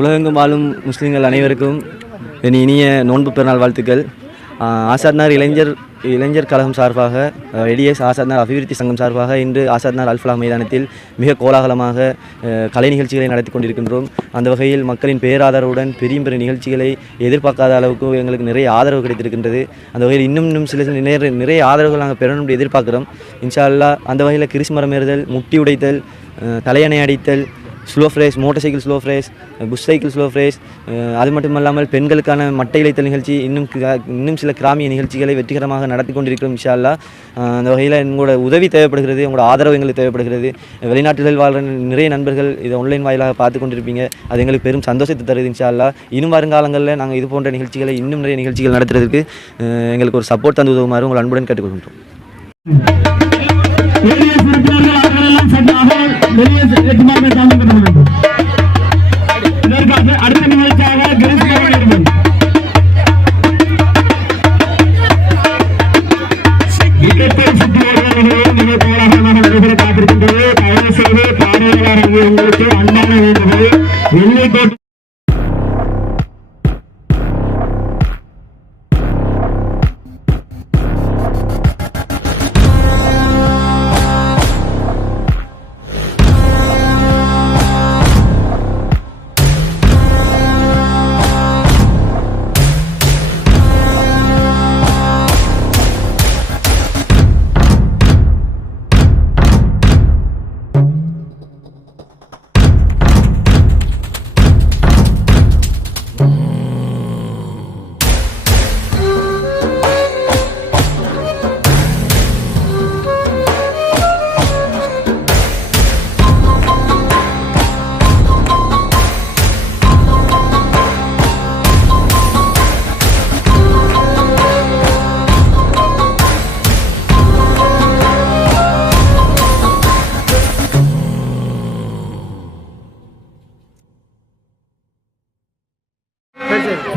உலகெங்கும் வாழும் முஸ்லீம்கள் அனைவருக்கும் என் இனிய நோன்பு பெருநாள் வாழ்த்துக்கள். ஆசாத்னார் இளைஞர் கழகம் சார்பாக எடிஎஸ் ஆசாத்னார் அபிவிருத்தி சங்கம் சார்பாக இன்று ஆசாத்னார் அல்ஃபலாஹ் மைதானத்தில் மிக கோலாகலமாக கலை நிகழ்ச்சிகளை நடத்தி கொண்டிருக்கின்றோம். அந்த வகையில் மக்களின் பேராதரவுடன் பெரிய நிகழ்ச்சிகளை எதிர்பார்க்காத அளவுக்கு எங்களுக்கு நிறைய ஆதரவு கிடைத்திருக்கின்றது. அந்த வகையில் இன்னும் சில நிறைய ஆதரவுகள் நாங்கள் பெறணும் எதிர்பார்க்குறோம். இன்ஷா அல்லாஹ். அந்த வகையில் கிறிஸ்மரம் ஏறுதல், முட்டி உடைத்தல், தலையணை அடித்தல், slow race, motor cycle slow race, push cycle slow race, அது மட்டும் இல்லாமல் பெண்களுக்கான மட்டை இழைத்தல் நிகழ்ச்சி, இன்னும் சில கிராமிய நிகழ்ச்சிகளை வெற்றிகரமாக நடத்தி கொண்டிருக்கிறோம் இன்ஷா அல்லாஹ். அந்த வகையில் உங்களோட உதவி தேவைப்படுகிறது, உங்களோட ஆதரவு எங்களுக்கு தேவைப்படுகிறது. வெளிநாட்டுகளில் வாழ்கிற நிறைய நண்பர்கள் இதை ஆன்லைன் வாயிலாக பார்த்து கொண்டிருப்பீங்க. அது எங்களுக்கு பெரும் சந்தோஷத்தை தருது இன்ஷா அல்லாஹ். இன்னும் வருங்காலங்களில் நாங்கள் இது போன்ற நிகழ்ச்சிகளை இன்னும் நிறைய நிகழ்ச்சிகள் நடத்துறதுக்கு எங்களுக்கு ஒரு சப்போர்ட் தந்து உதவுமாறு உங்கள் அன்புடன் கேட்டுக்கொள்கின்றோம். அடுத்த நிகழ்ச்சியாக காத்திருக்கின்றது. தயவு செய்து பார்வையாளர் உங்களுக்கு அன்பான வேண்டுகோள், எல்லைக்கோட்டு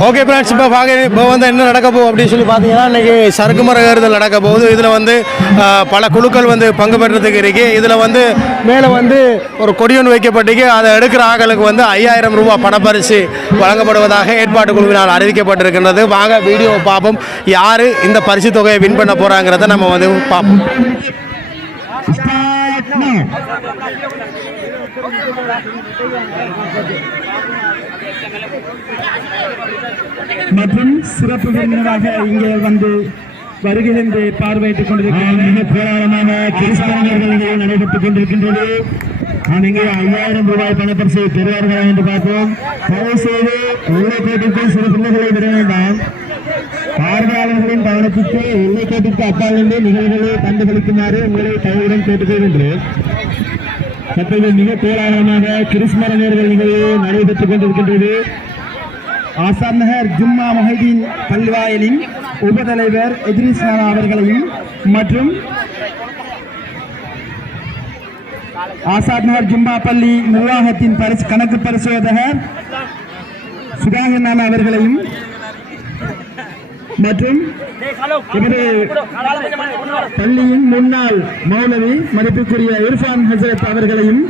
ஓகே ஃப்ரெண்ட்ஸ், இப்போ வந்து என்ன நடக்க போகுது அப்படின்னு சொல்லி பார்த்தீங்கன்னா, இன்றைக்கி சறுக்கு மர ஏறுதல் நடக்க போகுது. இதில் வந்து பல குழுக்கள் வந்து பங்கு பெற்றதுக்கு இருக்குது. இதில் வந்து மேலே வந்து ஒரு கொடியொன்று வைக்கப்பட்டிருக்கு. அதை எடுக்கிற ஆக்களுக்கு வந்து 5000 ரூபா பணப்பரிசு வழங்கப்படுவதாக ஏற்பாட்டு குழுவினால் அறிவிக்கப்பட்டிருக்கின்றது. வாங்க வீடியோ பார்ப்போம். யார் இந்த பரிசு தொகையை வின் பண்ண போகிறாங்கிறத நம்ம வந்து பார்ப்போம். மற்றும் சிறப்பு விருந்தினராக இங்கே வந்து வருகின்ற பார்வையிட்டுக் கொண்டிருக்கின்றன. மிக கோலாகலமான கிறிஸ்தவர்கள் நடைபெற்றுக் கொண்டிருக்கின்றது. இங்கே 5000 ரூபாய் பணப்பரிசு பெறுவார்களா என்று பார்ப்போம். தயவு செய்து எல்லைக்கோட்டிற்குள் சிறு பிள்ளைகளை விட வேண்டாம். பார்வையாளர்களின் கவனத்திற்கு எல்லைக்கோட்டிற்கு அப்பாலிருந்து நிகழ்வுகளை கண்டுகளிக்குமாறு உங்களை தயவுடன் கேட்டுக்கொள்கின்றேன். தற்போது மிக கோலாகலமாக கிறிஸ்மர நேர்கள் நிகழ்வு நடைபெற்றுக் கொண்டிருக்கின்றது. ஆசாத் நகர் ஜும்மா மொஹிதீன் பல்வாயலின் உபதலைவர் எத்ரிஸ் நானா அவர்களையும் மற்றும் ஆசாத் நகர் ஜும்மா பள்ளி நிர்வாகத்தின் கணக்கு பரிசோதகர் சுதாகர் நானா அவர்களையும் மற்றும் பள்ளியின் முன்னாள் மௌலவி மதிப்புக்குரிய இர்ஃபான் ஹசரத் அவர்களையும்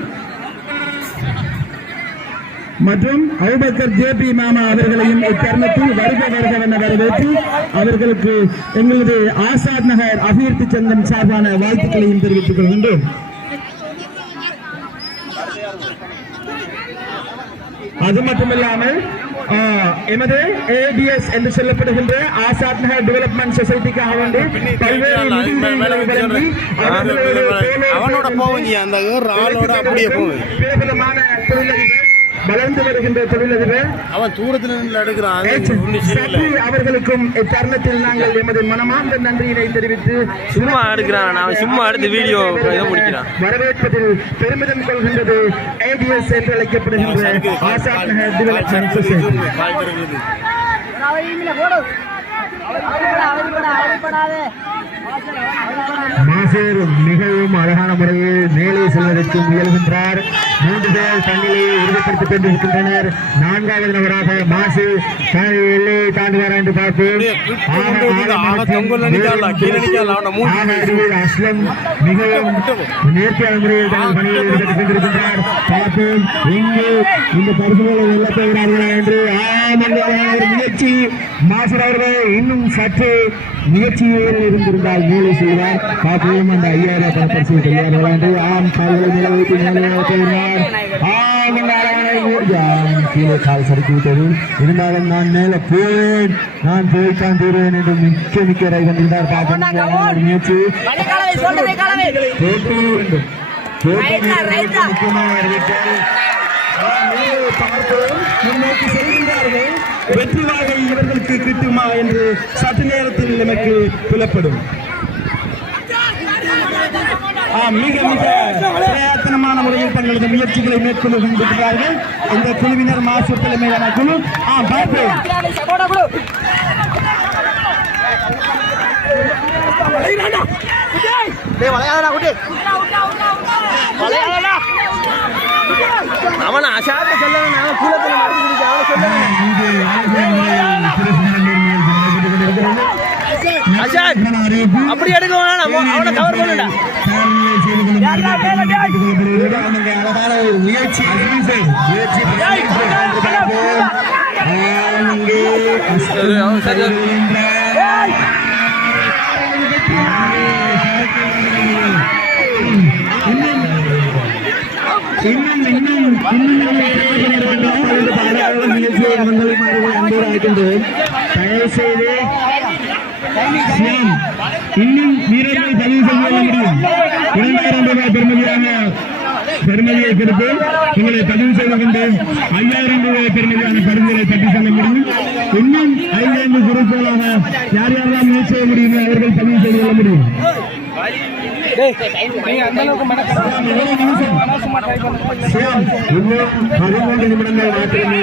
மற்றும் அபூபக்கர் ஜேபி மாமா அவர்களையும் இத்தருணத்தில் வருக வருகவென வரவேற்று அவர்களுக்கு எங்களது ஆசாத் நகர் அபிவிருத்தி சங்கம் சார்பான வாழ்த்துக்களையும் தெரிவித்துக் கொள்கின்றோம். அது மட்டுமில்லாமல் எமது ஏடிஎஸ் என்று சொல்லப்படுகின்ற ஆசாத் நகர் டெவலப்மெண்ட் சொசைட்டிக்காக வேண்டி பல்வேறு பிரபலமான தொழிலதிபர் வளர்ந்து வருகின்ற தொழிலதிபர் அவர்களுக்கும் இத்தருணத்தில் நாங்கள் எமது மனமார்ந்த நன்றியினை தெரிவித்து வரவேற்பதில் பெருமிதம் கொள்கின்றது ஏடிஎஸ் என்று அழைக்கப்படுகின்ற ஆசாத் நகர் டெவலப்மெண்ட் சொசைட்டி. மாசூர் மிகவும் அழகான முறையில் மேலே செல்வதற்கு முயல்கின்றார். 3 பேர் தண்ணியை உறுதிப்படுத்திக் கொண்டிருக்கின்றனர். 4வது நபராக மாசு எல்லையை தாண்டுவாரா என்று பார்ப்போம். அஸ்லம் மிகவும் நேர்த்தியான முறையில் தங்கள் பணியில் ஈடுபட்டுக் கொண்டிருக்கின்றார். பார்ப்போம் இங்கு இந்த பரிசுகளை வெல்லப் போகிறார்களா என்று. முயற்சி மாசூர் அவர்கள் இன்னும் சற்று முயற்சியில் இருந்திருந்தால் மேலே செல்வார். பார்ப்போம் அந்த 5000 பணப்பரிசு செய்வார்களா என்று. கால்களை நிலவைத்து மேலே போகிறார். கீழே கால் சறுக்கிவிட்டது. இருந்தாலும் நான் மேலே போவேன், நான் போய்த்தான் தீர்வேன் என்று மிக்க ரைவந்தார். பார்ப்போம் முயற்சி முக்கியமாக அறிவித்தார். முன்னோக்கி செல்கின்றார்கள். வெற்றி வாகை இவர்களுக்கு கிட்டுமா என்று சற்று நேரத்தில் நமக்கு புலப்படும். மிக மிக பிரயத்தனமான முறையில் தங்களது முயற்சிகளை மேற்கொண்டு கொண்டிருக்கிறார்கள் இந்த குழுவினர். மாசூர் தலைமையிலான குழு. பார்ப்போம் அவன் அசாத்த சொல்ல அப்படி எடுக்க அவனை கவர் பண்ணா முயற்சி தயவுசெய்து இன்னும் வீரர்கள் பதிவு செய்ய முடியும். 2000 ரூபாய் பெருமதியை கொடுத்து உங்களை பதிவு செய்து கொண்டு 5000 ரூபாய் பெருமதியான பரிந்துரை பற்றி சொல்ல முடியும். இன்னும் 5 குரூப்புகளாக யார் யாரெல்லாம் முயற்சி செய்ய முடியுமோ அவர்கள் பதிவு செய்து கொள்ள முடியும். இன்னும் 13 நிமிடங்கள் மாத்திரமே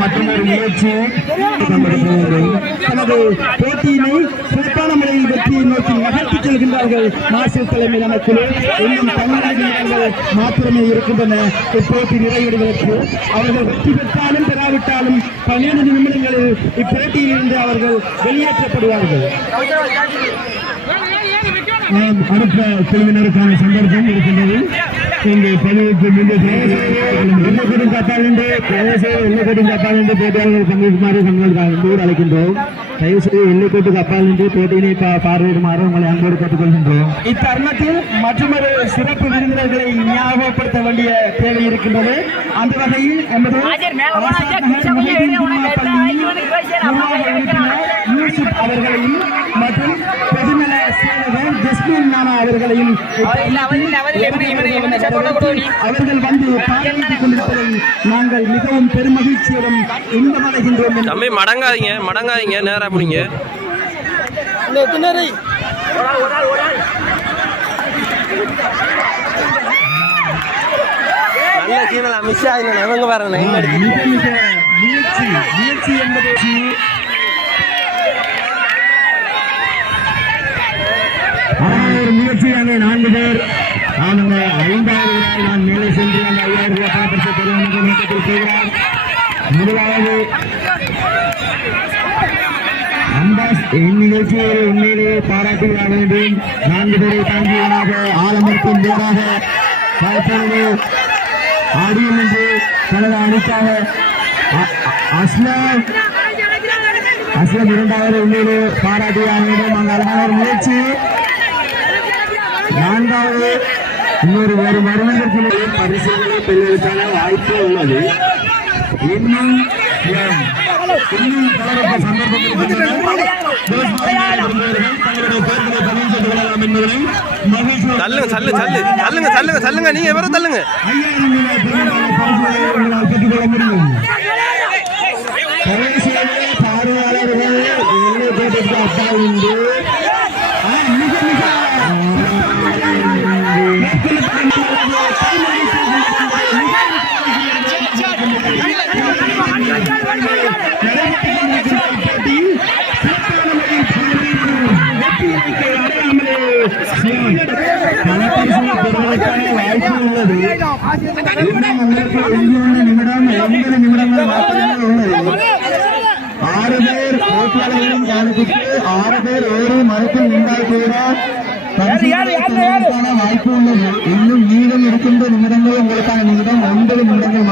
மற்றொரு முயற்சி. தனது போட்டியினை சிறப்பான முறையில் வெற்றியை நோக்கி நகர்த்திச் செல்கின்றார்கள் மாசூர் தலைமையிலான குழு. இன்னும் 12 நிமிடங்கள் மாத்திரமே இருக்கின்றன இப்போட்டி நிறைவேறுவதற்கு. அவர்கள் வெற்றி பெற்றாலும் பெறாவிட்டாலும் 12 நிமிடங்களில் இப்போட்டியில் இருந்து அவர்கள் வெளியேற்றப்படுவார்கள். அடுத்த குழுவினருக்கான சந்தர்ப்பம் இருக்கின்றது. இங்கு பதிவுக்கு எல்லைக்கோட்டின் கப்பால் என்று போட்டியாளர்கள் பங்கேற்குமாறு தங்கள் அழைக்கின்றோம். தயவுசெய்து எல்லைக்கோட்டு கப்பால் என்று போட்டியினை பார்வையிடுமாறு உங்களை அன்போடு கேட்டுக்கொள்கின்றோம். இத்தருணத்தில் மற்றொரு சிறப்பு விருந்தினர்களை ஞாபகப்படுத்த வேண்டிய தேவை இருக்கின்றது. அந்த வகையில் எமது யூசுப் அவர்களையும் மற்றும் பொதுநல சேவகர் ஜஸ்மின் நானா அவர்களையும் அவர்கள் வந்து பாராட்டிக் கொண்டிருப்பதை நாங்கள் மிகவும் பெருமகிழ்ச்சியுடன் இன்பமடைகின்றோம். தம்பி மடங்காதீங்க நேரா முடிங்க. நல்ல சீனல் மிஸ் ஆகின இவங்க பாருங்க. முயற்சி என்பது முயற்சியாக 4 பேர். அவங்க 5வது நான் மேலே சென்று அந்த 5000 ரூபாய் பணப்பரிசை பெறும் என்ற நோக்கத்தில் செய்கிறார். முதலாவது அம்பாஸ் இந்நிகழ்ச்சியை உண்மையிலேயே பாராட்டுகிறாக வேண்டும். 4 பேரை தாங்கியவராக ஆலமரத்தின் பேராக ஆடியும் என்று தனது அணிக்காக அஸ்லாம் 2வது உண்மையிலே பாராட்டுகிறாக வேண்டும். அங்கு அழகான ஒரு முயற்சி. 4வது இன்னொரு வருடத்திலே பரிசுகளை பெறுவதற்கான வாய்ப்பு உள்ளது. இன்னும் சந்தர்ப்பம் தள்ளுங்க நீங்க எவரும் தள்ளுங்க. 5000 ரூபாய் பெற்றுக்கொள்ள முடியும். பார்வையாளர்கள் எல்லைக்கோட்டிற்கு அப்பால் உண்டு. மிக நடைபெற்றுக் கொண்டிருக்கின்ற இப்போட்டியில் சிறப்பான முறையில் வெற்றியை அடையாமலே பணப்பரிசு பெறுவதற்கான வாய்ப்பு உள்ளது. இன்னும் உங்களுக்கு 21 நிமிடம் 80 நிமிடங்கள் மட்டுமே உள்ளது. 6 பேர் போட்டியாளர்களின் காலத்துக்கு 6 பேர் வேறு மரத்தில் நின்றால் கூட பரிசுகளுக்கான வாய்ப்பு உள்ளது. இன்னும் மீதம் இருக்கின்ற நிமிடங்கள் உங்களுக்கான நிமிடம் 9 நிமிடங்கள்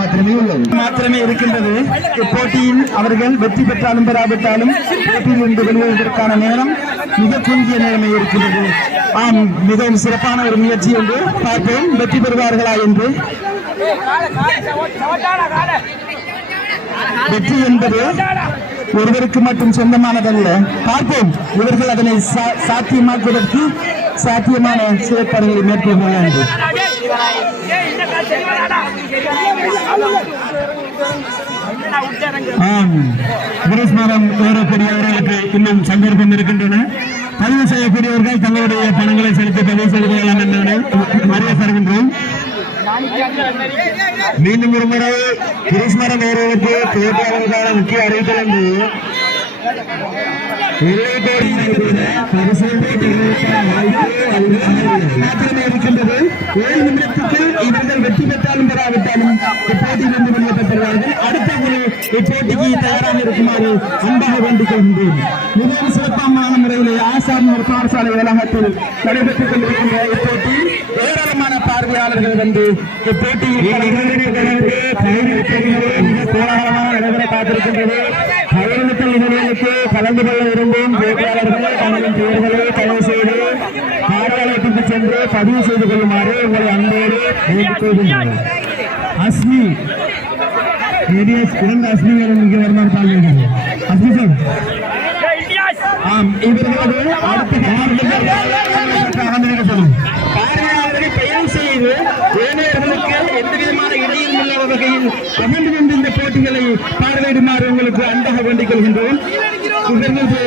மாத்திரமே இருக்கின்றது. இப்போட்டியில் அவர்கள் வெற்றி பெற்றாலும் பெறாவிட்டாலும் போட்டியில் இருந்து வெளிவருவதற்கான நேரம் மிக குறுகிய நேரமே இருக்கின்றது. ஆம், மிகவும் சிறப்பான ஒரு முயற்சி என்று பார்ப்போம். வெற்றி பெறுவார்களா என்று. வெற்றி என்பது ஒருவருக்கு மட்டும் சொந்தமானதல்ல. பார்ப்போம், இவர்கள் அதனை சாத்தியமாக்குவதற்கு சாத்தியமான செயற்பாடுகளை மேற்கொள்வார்கள் என்று. புரஸ்காரம் ஏறக்கூடியவர்களுக்கு இன்னும் சந்தர்ப்பம் இருக்கின்றன. பதிவு செய்யக்கூடியவர்கள் தங்களுடைய பணங்களை செலுத்தி பதிவு செய்து கொள்ளலாம் என்று அறிய தருகின்றோம். மீண்டும் ஒரு முறை புரஸ்காரம் ஏறுவதற்கு போட்டியாளர்களுக்கான முக்கிய அறிவித்தல் என்று மாத்திரமே இருக்கின்றது. 7 நிமிடத்துக்குள் இவர்கள் வெற்றி பெற்றாலும் பெறாவிட்டாலும் இப்போட்டியிலிருந்து வெளியேற்றப்படுவார்கள். அடுத்த முறை இப்போட்டிக்கு தயாராக இருக்குமாறு அன்பாக வேண்டிக் கொள்கின்றேன். மிகவும் சிறப்பான முறையிலே ஆசான் பாடசாலை வளாகத்தில் நடைபெற்றுக் கொண்டிருக்கின்ற இப்போட்டியில் ஏராளமான பார்வையாளர்கள் வந்து இப்போட்டியில் கோலாகலமாக நடைபெற காத்திருக்கின்றது. நிகழ்வுகளுக்கு கலந்து கொள்ள விரும்பும் போட்டியாளர்கள் தங்களின் பெயர்களை தயவு செய்து பார்வையாளர்களுக்கு சென்று பதிவு செய்து கொள்ளுமாறு உங்களை அன்போடு கேட்டுக்கொள்கின்றனர். அஸ்மி அஸ்மி இங்கே வருமாறு தாழ்வுகிறது. அஸ்மி சார், ஆம், இவர்களது அடுத்த சொல்லும் பார்வையாளர்களை பெயர் செய்து ஏனையர்களுக்கு எந்த விதமான இடையில் உள்ள வகையில் அமர்ந்து கொண்டு இந்த போட்டிகளை பார்வையிடுமாறு உங்களுக்கு அன்பாக வேண்டிக் கொள்கின்றோம். இவர்களது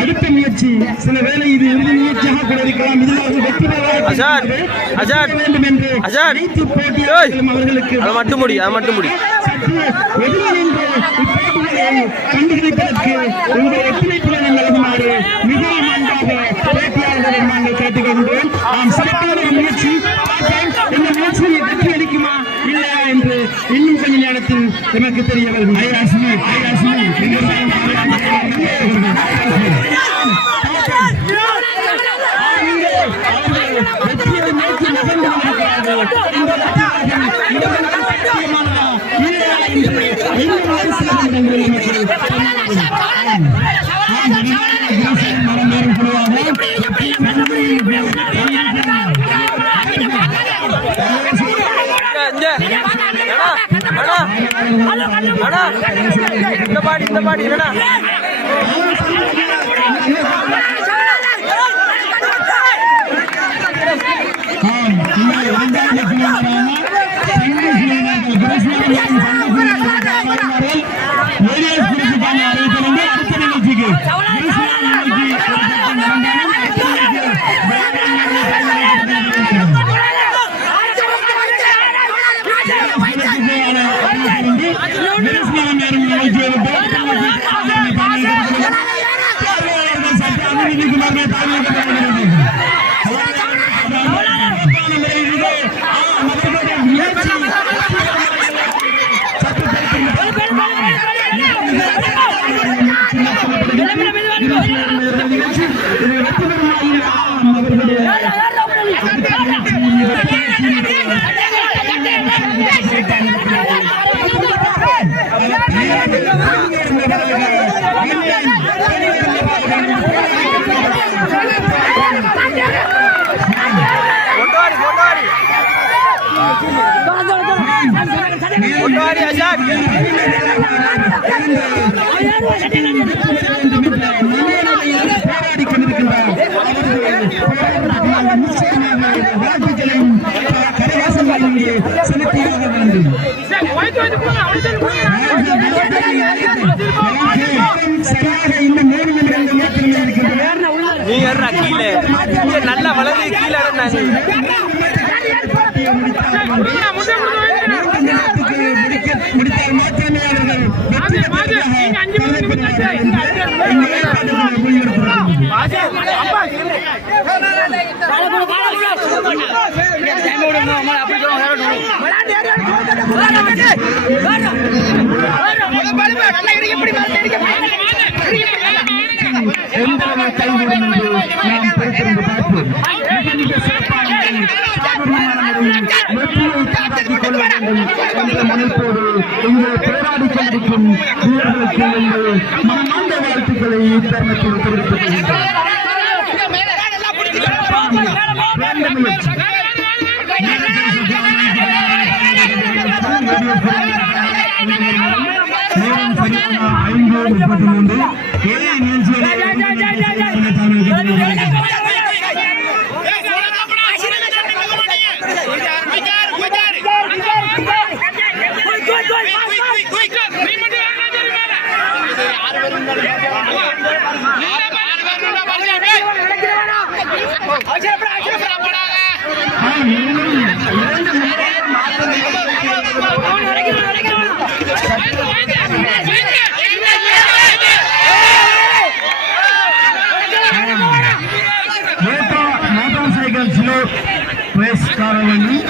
அடுத்த முயற்சி சில வேளை இது இறுதி முயற்சியாக கூட இருக்கலாம். இதில் அவர்கள் வெற்றி பெற வேண்டும் என்று அனைத்து போட்டியாளர்களும் அவர்களுக்கு கண்டுபிடிப்பதற்கு உங்கள் ஒத்துழைப்புடன் நல்குமாறு மிகவும் அன்பாக போட்டியாளர்களை நாங்கள் கேட்டுக்கொண்டோம். சிறப்பான முயற்சி. இந்த முயற்சியை வெற்றி அளிக்குமா இல்லையா என்று இன்னும் கொஞ்ச நேரத்தில் எனக்கு தெரிய வரும். இந்த பாடி நல்ல வளர்ந்து கீழே முடித்தால் மாற்றமே அவர்கள் வெற்றி பெற்றவர்களாக இங்கே ஏற்பாடுகளை முடிவெடுத்திருக்கிறது. எந்தளவு கைவிடும் என்று நாம் பொறுத்திருந்து பார்ப்போம். மிக சிறப்பான வெற்றியை காப்பாற்றிக் கொள்ள வேண்டும் என்ற முனைப்போடு இங்கே போராடி கொண்டிருக்கும் வீரர்களுக்கு எங்கள் மனமார்ந்த வாழ்த்துக்களை இத்தருணத்தில் தெரிவித்துக் கொள்கின்றோம். நேரம் சரியான 5:33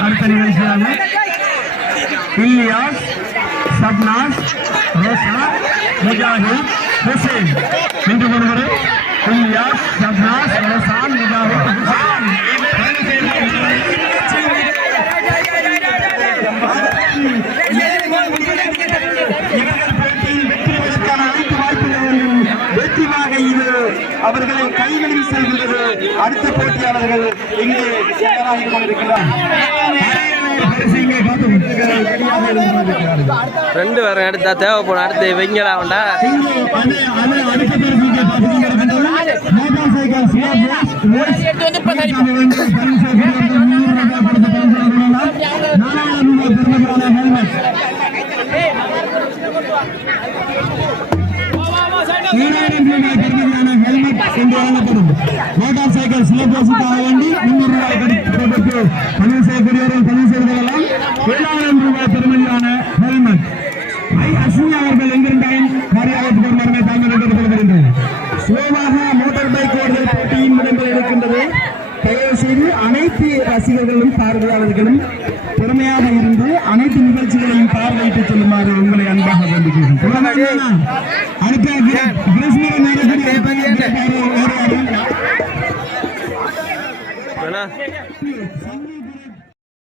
அடுத்த நிகழ்ச்சியாக இலியாஸ், சப்னாஸ், ரோசா, முஜாஹித், ஹுசேன் என்று ஒருவர். இலியாஸ், சப்னாஸ், ரோசா, முஜாஹித், ஹுசேன். இவர்கள் போட்டியில் வெற்றி பெறுவதற்கான அனைத்து வாய்ப்புகளும் வெற்றியாக இது அவர்களை கைகளில் செல்கின்றது. அடுத்த போட்டியாளர்கள் இங்கே தயாராகிக் கொண்டிருக்கிறார். ரெண்டு பேரும் எடுத்தா தேவைப்படும். அடுத்து வெங்கடா உண்டா மோட்டார் சைக்கிள் சிலபஸுக்காக வேண்டி 300 ரூபாய் கொடுத்து பதிவு செய்யக்கூடியவர்கள் பதிவு செய்து கொள்ளலாம். 7,000 ரூபாய் பெறுமதியான ஹெல்மெட். அஸ்வினி அவர்கள் எங்கிருந்தாலும் காரியாலயத்துக்கு வருமானமே தாங்கள் எடுத்துக்கொள்கின்றனர். சுலமாக மோட்டார் பைக் ஓடுதல் போட்டியின் இடங்கள் இருக்கின்றது. தயவு செய்து அனைத்து ரசிகர்களும் பார்வையாளர்களும் திறமையாக இருந்து அனைத்து நிகழ்ச்சிகளையும் பார்வையிட்டு செல்லுமாறு உங்களை அன்பாக வேண்டுகிறேன். அடுத்த